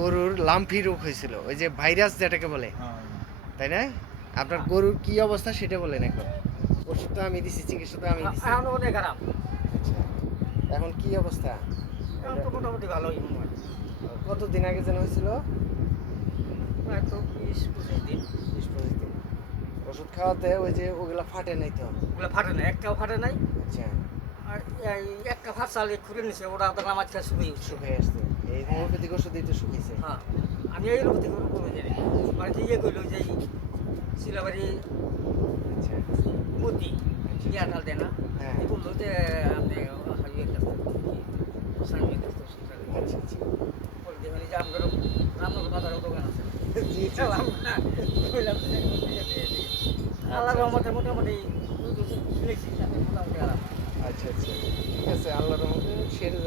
গরুর লাম্পি রোগ হয়েছিল ওই যে ভাইরাস যেটাকে বলে। তাই না? আপনার গরুর কি অবস্থা সেটা বলেন এখন। ওষুধ তো আমি দিছি চিকিৎসা তো আমি দিছি। এখন অনেক খারাপ। আচ্ছা এখন কি অবস্থা? এখন তো মোটামুটি ভালোই মনে হয়। কতদিন আগে যেন হয়েছিল? তো বিশ পঁচিশ দিন। বিশ পঁচিশ দিন। ওষুধ খাওয়াতে ওই যে ওগুলা ফাটে নাই তো? ওগুলো ফাটে না একটাও ফাটে নাই। আচ্ছা। একটা ফাট চালে খুঁড়ে নিছে ওরা আমার খেয়ে শুকিয়ে শুকিয়ে আসছে। এই হোমিওপ্যাথিক ওষুধই তো শুকিয়েছে। হ্যাঁ আমি এই লোক থেকে করে। জানি মানে ঠিক করল যে শিলাবাড়ি আচ্ছা। মতি ইয়া ঢাল দেয় না। হ্যাঁ। বলল যে আপনি কাছ কাছ ওষুধ নেবেন। আচ্ছা আচ্ছা। বলে দিয়ে মানে যে আমার রামনগর বাজারের দোকান আছে। জি না। আল্লাহ রহমতে মোটামুটি দুধ ওষুধ খেয়েছি তাতে মোটামুটি আরাম আচ্ছা আচ্ছা। ঠিক আছে আল্লাহর রহমতে সেরে